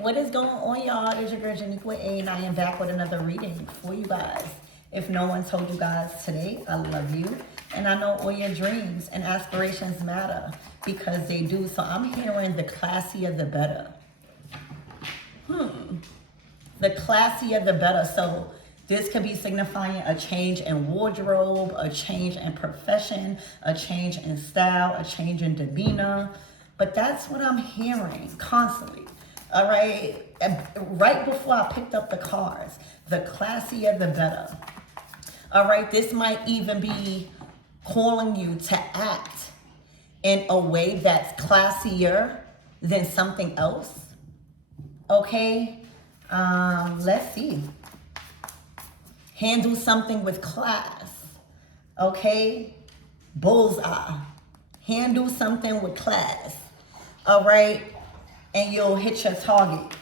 What is going on, y'all? It's your girl Janiqua A, and I am back with another reading for you guys. If no one told you guys today, I love you. And I know all your dreams and aspirations matter because they do. So I'm hearing the classier the better. The classier the better. So this could be signifying a change in wardrobe, a change in profession, a change in style, a change in demeanor. But that's what I'm hearing constantly. All right. Right before I picked up the cards, the classier the better. All right. This might even be calling you to act in a way that's classier than something else. Okay. Let's see. Handle something with class. Okay. Bullseye. Handle something with class. All right. And you'll hit your target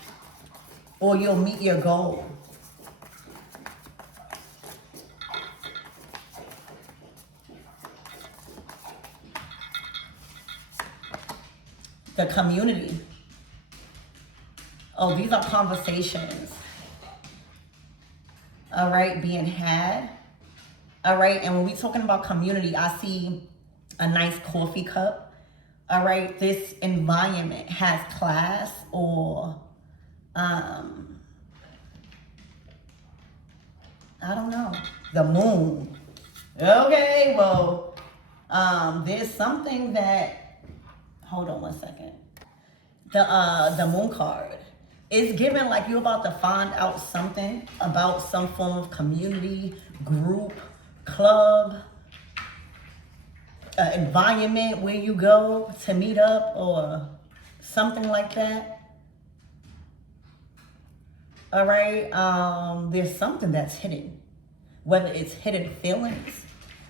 or you'll meet your goal. The community. Oh, these are conversations. All right, being had. All right, and when we're talking about community, I see a nice coffee cup. All right, this environment has class or, I don't know, the moon. Okay, well, there's something that, hold on one second. The moon card is given like you're about to find out something about some form of community, group, club, environment where you go to meet up or something like that. All right, there's something that's hidden, whether it's hidden feelings,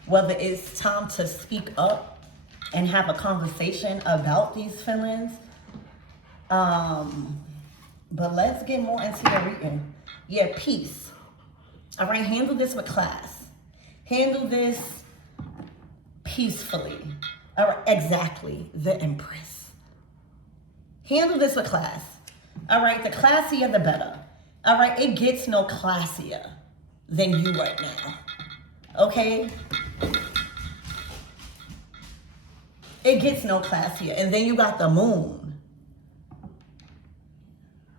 whether it's time to speak up and have a conversation about these feelings. But let's get more into the reading. Yeah, peace. All right, handle this with class. Handle this peacefully. All right, exactly, the Empress. Handle this with class. All right, the classier the better. All right, it gets no classier than you right now. Okay? It gets no classier. And then you got the moon.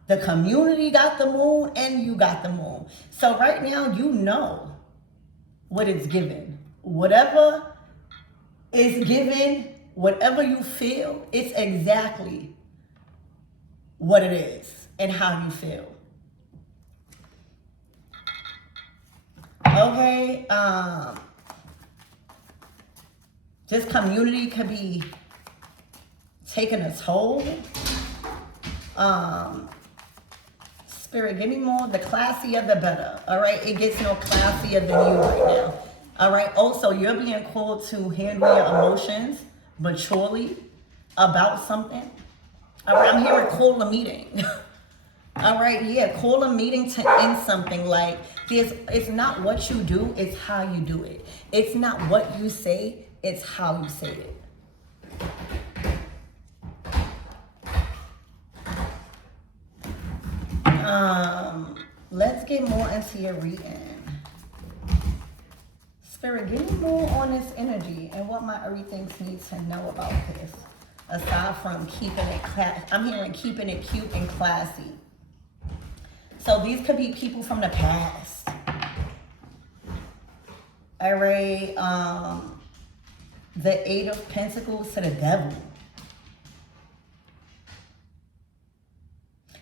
The community got the moon and you got the moon. So right now, you know what it's given. Whatever is given, whatever you feel, it's exactly what it is and how you feel. Okay, this community could be taking a toll. Spirit, give me more. The classier, the better. All right, it gets no classier than you right now. All right, also, you're being called to handle your emotions maturely about something. All right, I'm hearing call a meeting. All right, yeah, call a meeting to end something. Like, it's not what you do, it's how you do it. It's not what you say, it's how you say it. Let's get more into your reading. Spirit, give me more on this energy and what my everythings need to know about this. Aside from keeping it class, I'm hearing keeping it cute and classy. So these could be people from the past. All right, the Eight of Pentacles to the Devil.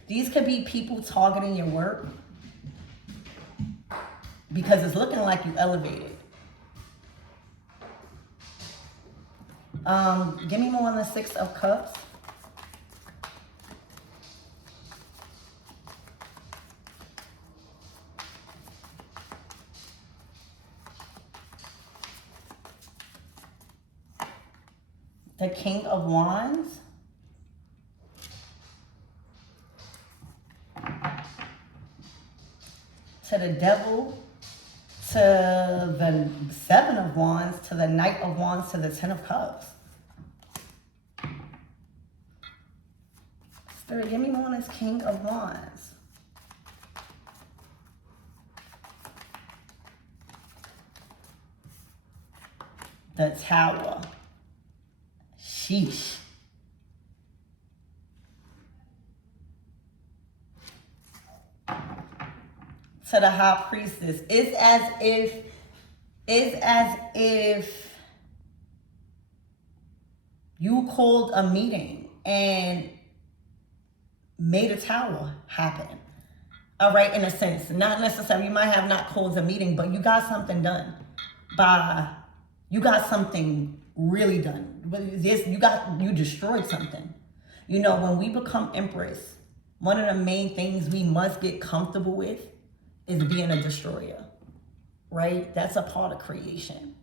These could be people targeting your work because it's looking like you elevated. Give me more on the Six of Cups. The King of Wands. To the Devil, to the Seven of Wands, to the Knight of Wands, to the Ten of Cups. Spirit, give me more on this King of Wands. The Tower. Sheesh. To the High Priestess. It's as if you called a meeting and made a tower happen. All right, in a sense. Not necessarily, you might have not called a meeting, but you got something done. You got something really done. You destroyed something. You know, when we become Empress, one of the main things we must get comfortable with is being a destroyer, right? That's a part of creation.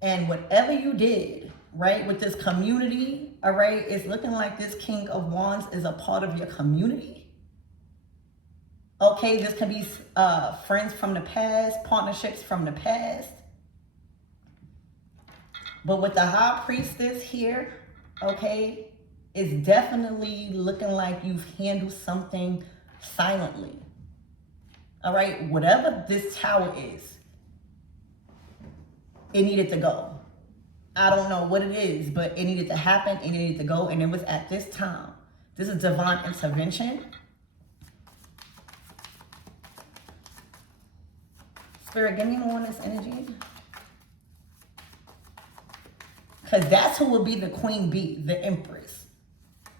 And whatever you did, right, with this community, all right, it's looking like this King of Wands is a part of your community. Okay, this can be friends from the past, partnerships from the past. But with the High Priestess here, okay, it's definitely looking like you've handled something silently. All right, whatever this tower is, it needed to go. I don't know what it is, but it needed to happen, it needed to go, and it was at this time. This is divine intervention. Spirit, give me more on this energy. Because that's who will be the queen bee, the Empress.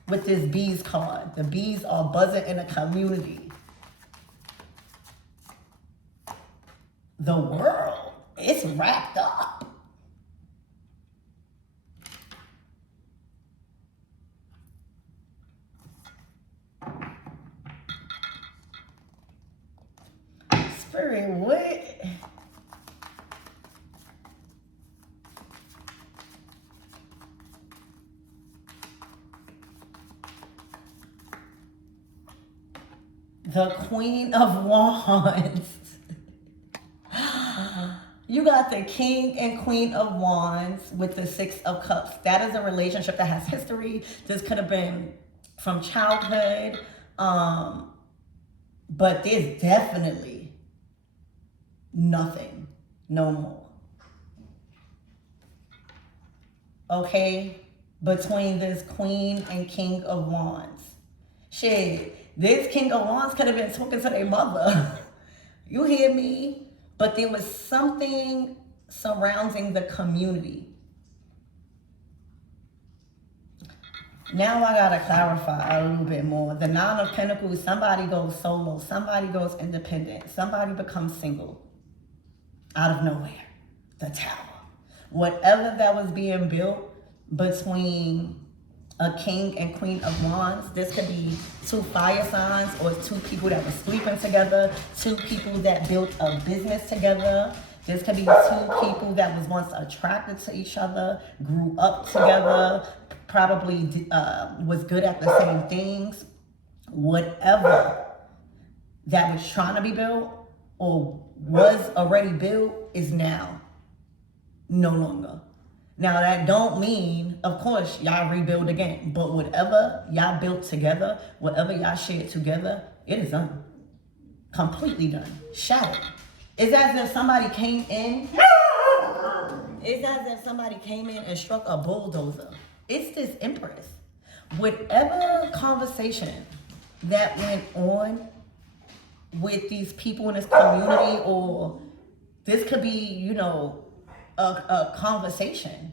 With this bees card. The bees are buzzing in a community. The world, it's wrapped up. Spirit, what? The Queen of Wands. You got the King and Queen of Wands with the Six of Cups. That is a relationship that has history. This could have been from childhood. But there's definitely nothing, no more. Okay? Between this Queen and King of Wands. Shit, this King of Wands could have been talking to their mother. You hear me? But there was something surrounding the community. Now I gotta clarify a little bit more. The Nine of Pentacles, somebody goes solo, somebody goes independent, somebody becomes single. Out of nowhere. The Tower. Whatever that was being built between a King and Queen of Wands, this could be two fire signs or two people that were sleeping together, two people that built a business together. This could be two people that was once attracted to each other, grew up together, probably was good at the same things. Whatever that was trying to be built or was already built is now no longer. Now that don't mean, of course, y'all rebuild again, but whatever y'all built together, whatever y'all shared together, it is done. Completely done. Shattered. It's as if somebody came in. It's as if somebody came in and struck a bulldozer. It's this Empress. Whatever conversation that went on with these people in this community, or this could be, you know, a conversation.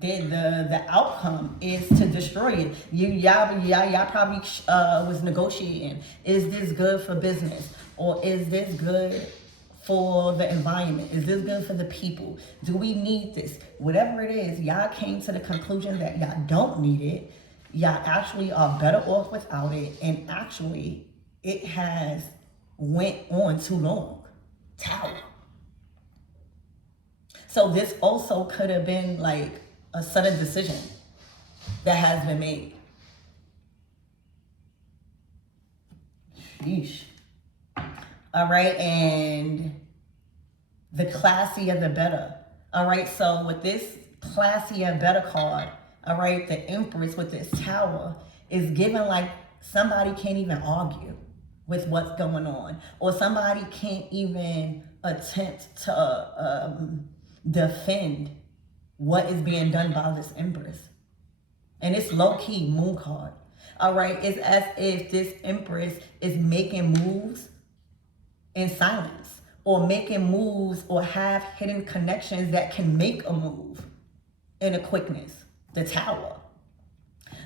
The outcome is to destroy it. Y'all probably was negotiating. Is this good for business? Or is this good for the environment? Is this good for the people? Do we need this? Whatever it is, y'all came to the conclusion that y'all don't need it. Y'all actually are better off without it. And actually, it has went on too long. Tower. So this also could have been like a sudden decision that has been made. Sheesh. All right, and the Classier the Better. All right, so with this Classier Better card, All right, the Empress with this tower is given like somebody can't even argue with what's going on, or somebody can't even attempt to defend what is being done by this Empress. And it's low-key moon card. All right, it's as if this Empress is making moves in silence, or making moves, or have hidden connections that can make a move in a quickness. The Tower.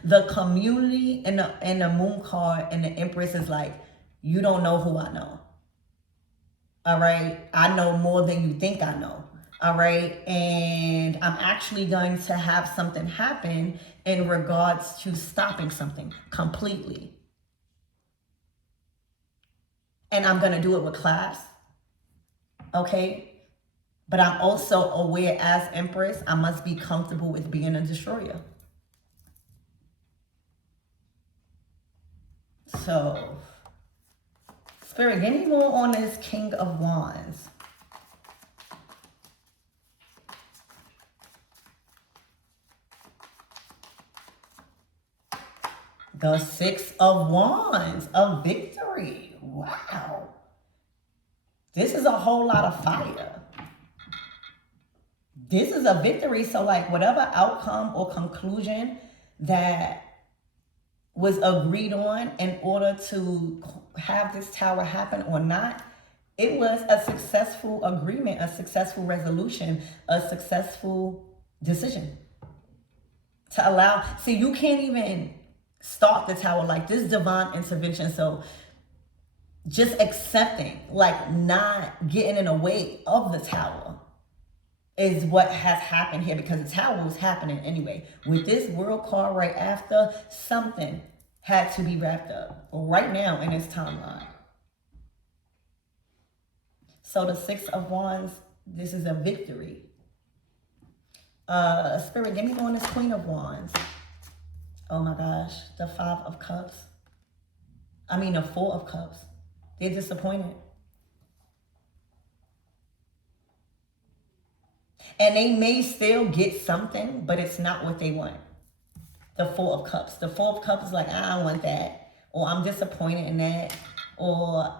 The community and the moon card and the Empress is like, you don't know who I know. All right, I know more than you think I know. All right, and I'm actually going to have something happen in regards to stopping something completely. And I'm going to do it with class. Okay, but I'm also aware as Empress, I must be comfortable with being a destroyer. So, Spirit, give me more on this King of Wands. The Six of Wands, of victory. Wow. This is a whole lot of fire. This is a victory. So like whatever outcome or conclusion that was agreed on in order to have this tower happen or not, it was a successful agreement, a successful resolution, a successful decision to allow. See, you can't even start the tower like this divine intervention. So just accepting, like not getting in the way of the tower is what has happened here, because the tower was happening anyway. With this world card right after, something had to be wrapped up right now in this timeline. So the Six of Wands, this is a victory. Spirit, give me on this Queen of Wands. Oh my gosh, the Five of Cups. I mean the Four of Cups. They're disappointed. And they may still get something, but it's not what they want. The Four of Cups. The Four of Cups is like, I don't want that. Or I'm disappointed in that. Or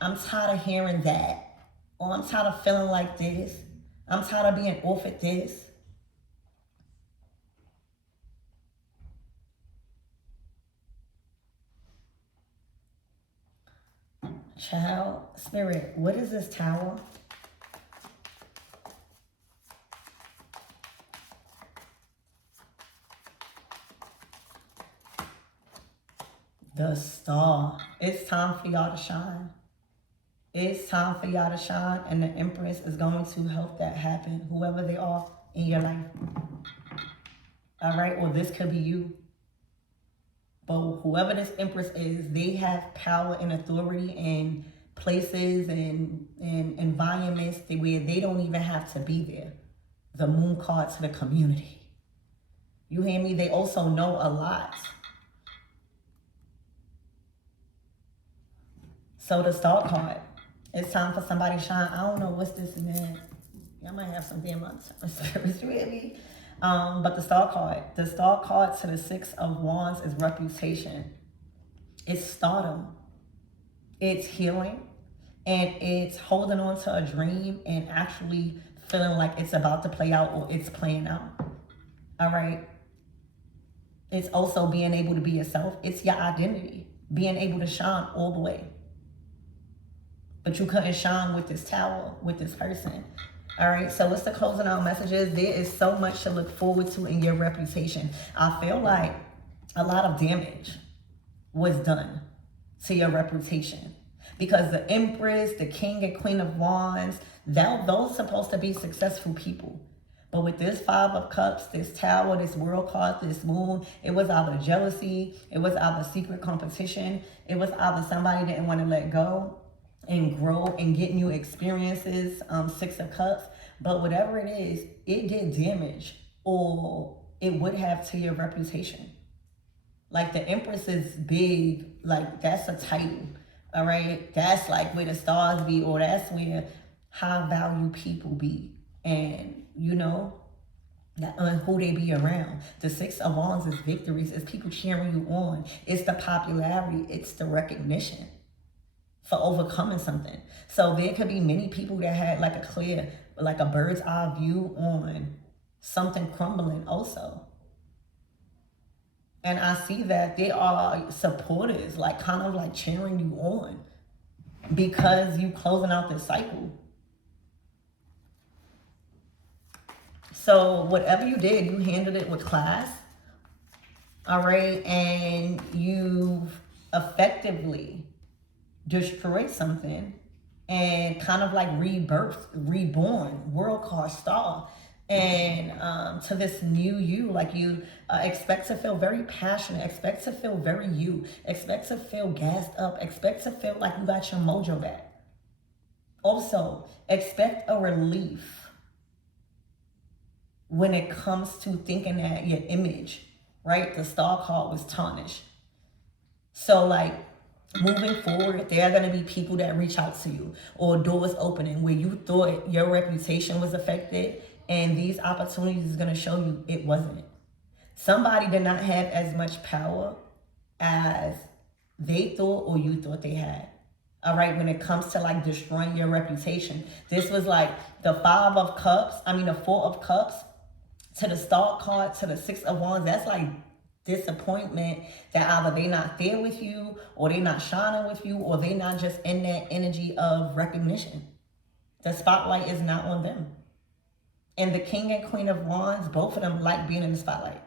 I'm tired of hearing that. Or I'm tired of feeling like this. I'm tired of being offered this. Child, Spirit, what is this Tower? The Star. It's time for y'all to shine. It's time for y'all to shine, and the Empress is going to help that happen, whoever they are in your life. All right, or this could be you. But whoever this Empress is, they have power and authority in places and environments where they don't even have to be there. The Moon card to the community. You hear me? They also know a lot. So the Star card. It's time for somebody to shine. I don't know what's this and that. I might have some damn spirits with me. But the Star card to the Six of Wands is reputation. It's stardom. It's healing. And it's holding on to a dream and actually feeling like it's about to play out or it's playing out. All right. It's also being able to be yourself. It's your identity. Being able to shine all the way. But you couldn't shine with this tower, with this person. All right, so what's the closing out messages? There is so much to look forward to in your reputation. I feel like a lot of damage was done to your reputation. Because the Empress, the King and Queen of Wands, those supposed to be successful people. But with this Five of Cups, this Tower, this World card, this Moon, it was either jealousy, it was either secret competition, it was either somebody didn't want to let go and grow and get new experiences, Six of Cups. But whatever it is, it did damage, or it would have, to your reputation. Like the Empress is big, like that's a title, all right? That's like where the stars be, or that's where high value people be. And, you know, who they be around. The Six of Wands is victories. It's people cheering you on. It's the popularity. It's the recognition for overcoming something. So there could be many people that had like a clear, like a bird's eye view on something crumbling also. And I see that they are supporters, like kind of like cheering you on because you closing out this cycle. So whatever you did, you handled it with class, all right? And you've effectively destroyed something and kind of like rebirthed, reborn, world class star. And to this new you, like you expect to feel very passionate, expect to feel very you, expect to feel gassed up, expect to feel like you got your mojo back. Also, expect a relief when it comes to thinking that your image, right, the star card was tarnished. So like moving forward, there are going to be people that reach out to you or doors opening where you thought your reputation was affected, and these opportunities is going to show you it wasn't. Somebody did not have as much power as they thought or you thought they had. All right, when it comes to like destroying your reputation, this was like the the 4 of cups to the star card to the 6 of wands. That's like disappointment that either they not there with you or they not shining with you or they not just in that energy of recognition. The spotlight is not on them. And the king and queen of wands, both of them like being in the spotlight.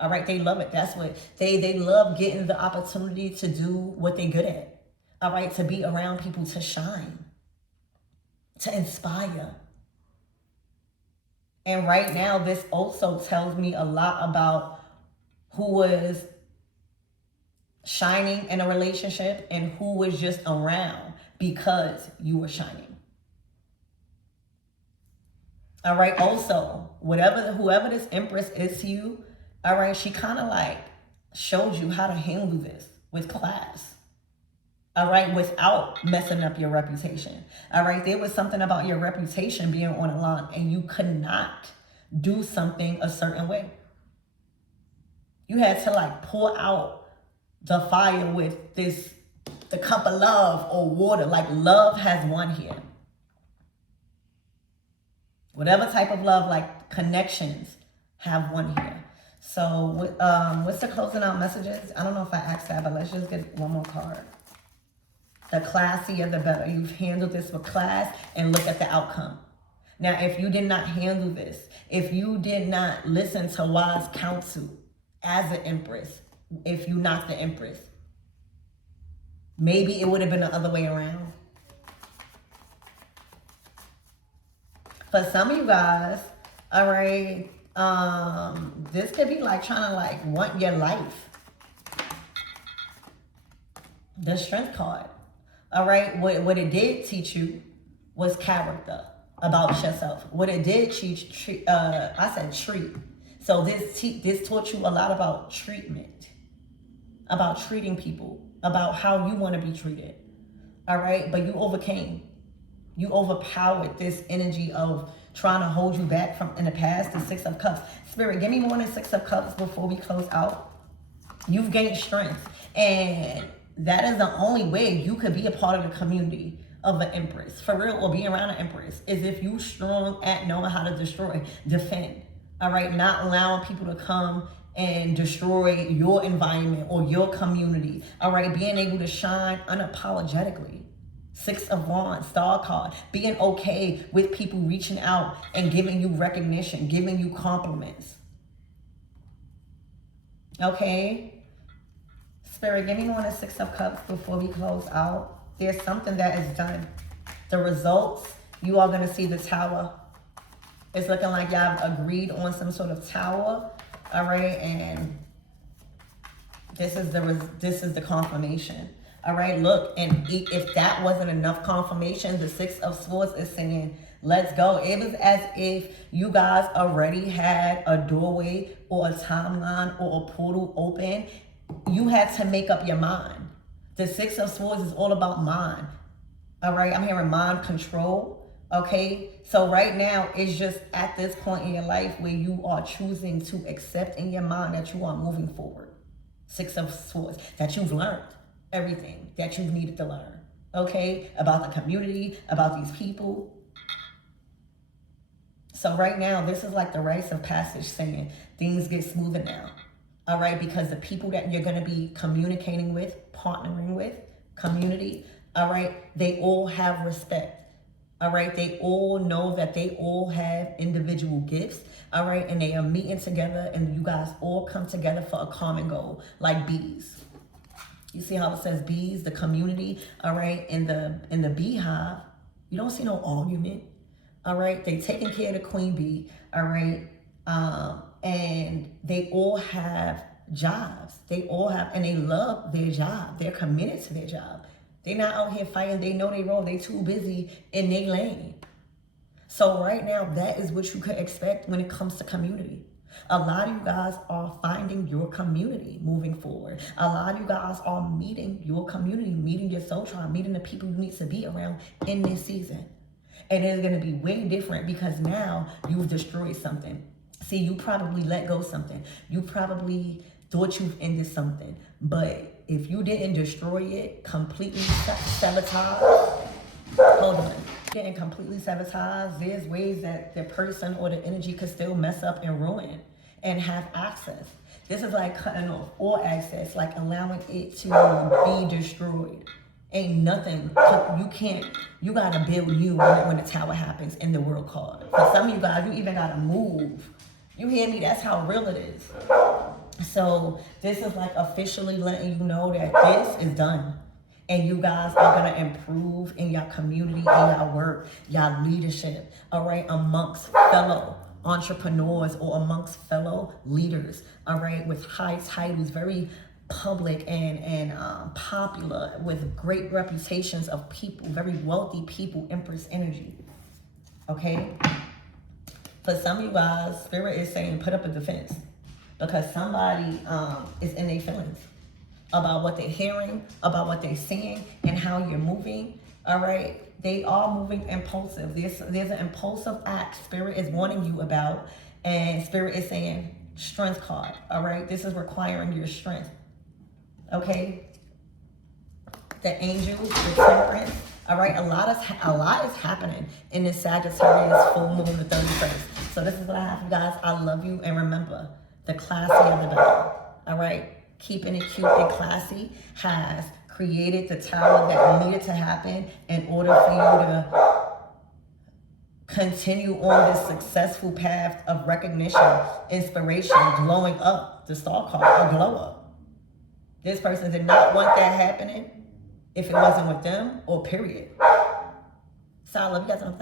All right, they love it. That's what they love, getting the opportunity to do what they good at. All right, to be around people, to shine, to inspire. And right now, this also tells me a lot about who was shining in a relationship and who was just around because you were shining. All right. Also, whoever this empress is to you, all right, she kind of like showed you how to handle this with class. All right, without messing up your reputation. All right, there was something about your reputation being on the line and you could not do something a certain way. You had to like pour out the fire with the cup of love or water. Like love has won here. Whatever type of love, like connections, have won here. So what's the closing out messages? I don't know if I asked that, but let's just get one more card. The Classier The Better. You've handled this with class and look at the outcome. Now, if you did not handle this, if you did not listen to wise counsel as an empress, if you're not the empress, maybe it would have been the other way around. For some of you guys, all right, this could be like trying to like want your life. The Strength card. All right, what it did teach you was character about yourself. What it did teach, treat. So this taught you a lot about treatment, about treating people, about how you want to be treated. All right, but you overcame. You overpowered this energy of trying to hold you back from in the past, the 6 of Cups. Spirit, give me more than 6 of Cups before we close out. You've gained strength, and that is the only way you could be a part of the community of an empress, for real, or be around an empress, is if you strong at knowing how to destroy, defend, all right? Not allowing people to come and destroy your environment or your community, all right? Being able to shine unapologetically. 6 of Wands, star card, being okay with people reaching out and giving you recognition, giving you compliments. Okay? Spirit, give me one of 6 of Cups before we close out. There's something that is done. The results, you are going to see the Tower. It's looking like y'all have agreed on some sort of tower. All right, and this is the confirmation. All right, look, and if that wasn't enough confirmation, the 6 of Swords is saying, let's go. It was as if you guys already had a doorway or a timeline or a portal open. You had to make up your mind. The 6 of Swords is all about mind. All right, I'm hearing mind control, Okay, so right now it's just at this point in your life where you are choosing to accept in your mind that you are moving forward. Six of Swords, that you've learned everything that you've needed to learn. Okay, about the community, about these people. So right now, this is like the rites of passage saying things get smoother now. All right, because the people that you're going to be communicating with, partnering with, community, all right, they all have respect. All right, they all know that they all have individual gifts. All right, and they are meeting together, and you guys all come together for a common goal, like bees. You see how it says bees, the community. All right, in the beehive, you don't see no argument. All right, they taking care of the queen bee. All right, and they all have jobs. They all have, and they love their job. They're committed to their job. They're not out here fighting. They know they role. They too busy in their lane. So right now, that is what you could expect when it comes to community. A lot of you guys are finding your community moving forward. A lot of you guys are meeting your community, meeting your soul tribe, meeting the people you need to be around in this season. And it's going to be way different because now you've destroyed something. See, you probably let go something. You probably thought you've ended something. But if you didn't destroy it, completely sabotage, hold on. Getting completely sabotaged, there's ways that the person or the energy could still mess up and ruin and have access. This is like cutting off all access, like allowing it to be destroyed. Ain't nothing, you gotta build you when the tower happens in the world card. For some of you guys, you even gotta move. You hear me? That's how real it is. So this is like officially letting you know that this is done. And you guys are going to improve in your community, in your work, your leadership, all right, amongst fellow entrepreneurs or amongst fellow leaders, all right, with high titles, very public and popular, with great reputations of people, very wealthy people, Empress energy, okay? For some of you guys, Spirit is saying put up a defense because somebody is in their feelings about what they're hearing, about what they're seeing, and how you're moving, all right? They are moving impulsive. There's an impulsive act Spirit is warning you about, and Spirit is saying strength card, all right? This is requiring your strength, okay? The angels, the temperance, all right? A lot is happening in this Sagittarius full moon, the 31st. So this is what I have for you guys. I love you, and remember, the Classier the Better, all right? Keeping it cute and classy has created the tower that needed to happen in order for you to continue on this successful path of recognition, inspiration, glowing up. The star card, a glow up. This person did not want that happening if it wasn't with them, or period. So I love you guys on the